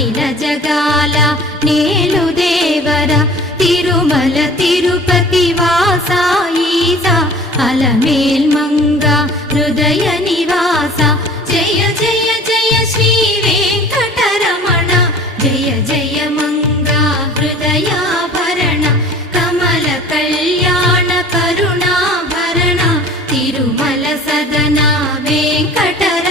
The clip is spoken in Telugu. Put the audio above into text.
అఖిల జగాల నేలు దేవర తిరుమల తిరుపతి వాసా ఈసా అలమేల్ మంగ హృదయ నివాస జయ జయ జయ శ్రీ వెంకటరమణ జయ జయ మంగ హృదయాభరణ కమల కళ్యాణ కరుణాభరణ తిరుమల సదన వెంకటరమణ